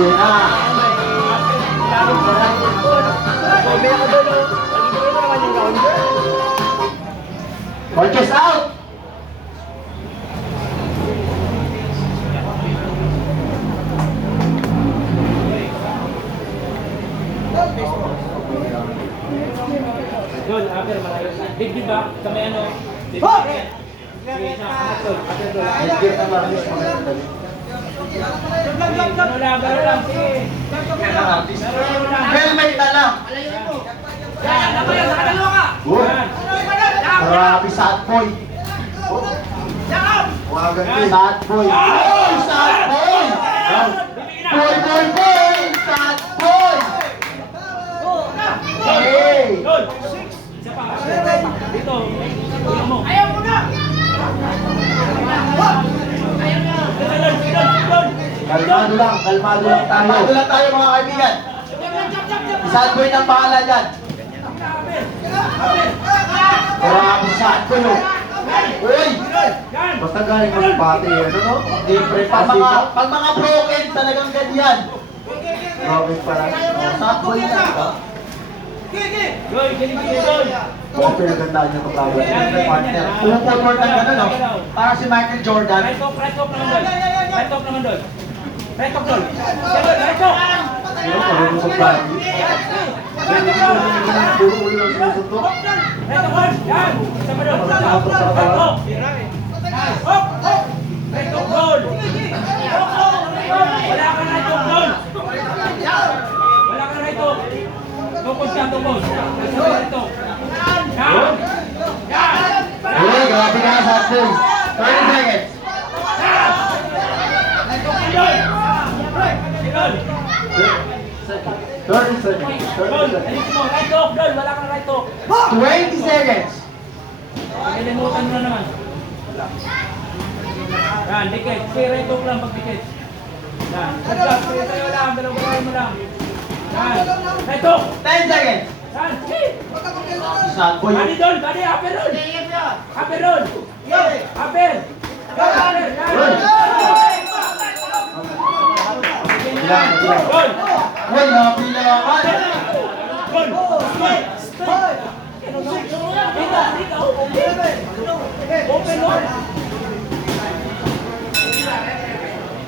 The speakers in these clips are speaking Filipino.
Coaches out! Doon, after malayo. Big di ba? Sa may ano? Big Hop! Sige, sa angat doon. After doon. Medyo ka. Good. Yan. Grabe, sad boy. Wagan ko, sad boy. Boy, sad boy! Boy, boy, boy! Sad Kalmado lang, kalmado lang tayo. Kalmado lang tayo mga kaibigan. Sad boy ng bahala dyan. Grabe, sad boy. oh. Uy! Basta galing mo pati, ano no? Libre pa mga, pag mga broken talagang ganyan. Broken pala. Sad boy na, kinig-kinig doon. Kung pinagandaan niyo itong laban. Siyempre, partner. Pumupot ng gano'n, no? Para si Michael Jordan. Right hook, right hook naman doon. Right hook naman doon. Right hook doon. Yan doon, right hook. Ano, parang sa body. Pero hindi ko naman yung mga puro ulo ang sinusuntok. Right hook doon. Yan. Hook, hook. Right hook doon. Hook, hook. Wala kang right hook doon. Wala kang right hook. Tukod ka, tukod. Hook. Yan. Yan. Grabe ka sa atin. 30 seconds. 30 seconds. 30 Doon. seconds. Mo. Right hook doon. Wala kang right hook. 20 seconds. Kalimutan mo na naman. Yan, dikit. Sige, right hook lang pag dikit. Yan. Adjust. Sige, tayo lang. Dalawang kamay mo lang. Yan. Right hook. 10 seconds. Yan. Sad boy. Body doon. Body. Upper doon. Upper doon. Upper. Upper. Yan. Ilan, ilan. Doon. Uy.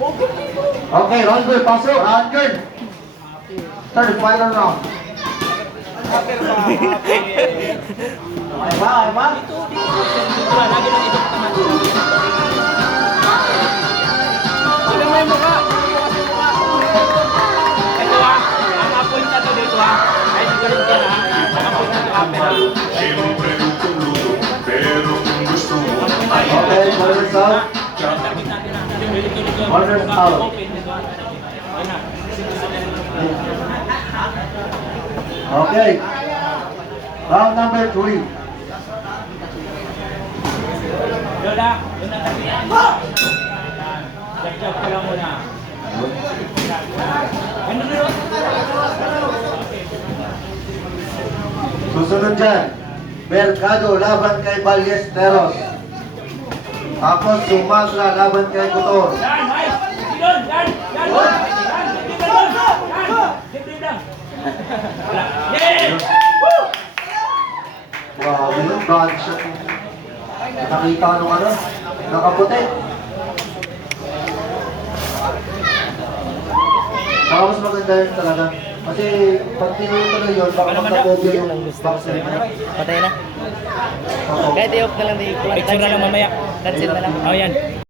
Open dito. Okay, round good. Pasok. Round good. Third final round. Okay ba? Okay ba? Wala, lagi lang ito Mukha out. na. Okay. Round number three. Yun ha. Yun lang muna. Ano dito? Susunod dyan. Mercado laban kay Ballesteros. Tapos Sumatra laban kay Cotor. Doon, yan, yan. Yan, dito doon. Yan. Dito lang. Wala. Yes! Woo! Wow, yun, gunshot. Nakita nung ano, nakaputi. Saka mas maganda yun talaga. Kasi pag tinutuloy yun, baka magkakobya yung boxer mo. Patay na. Oo. Kahit i-off na lang Picture na lang mamaya. Cancel na lang. Oh, yan.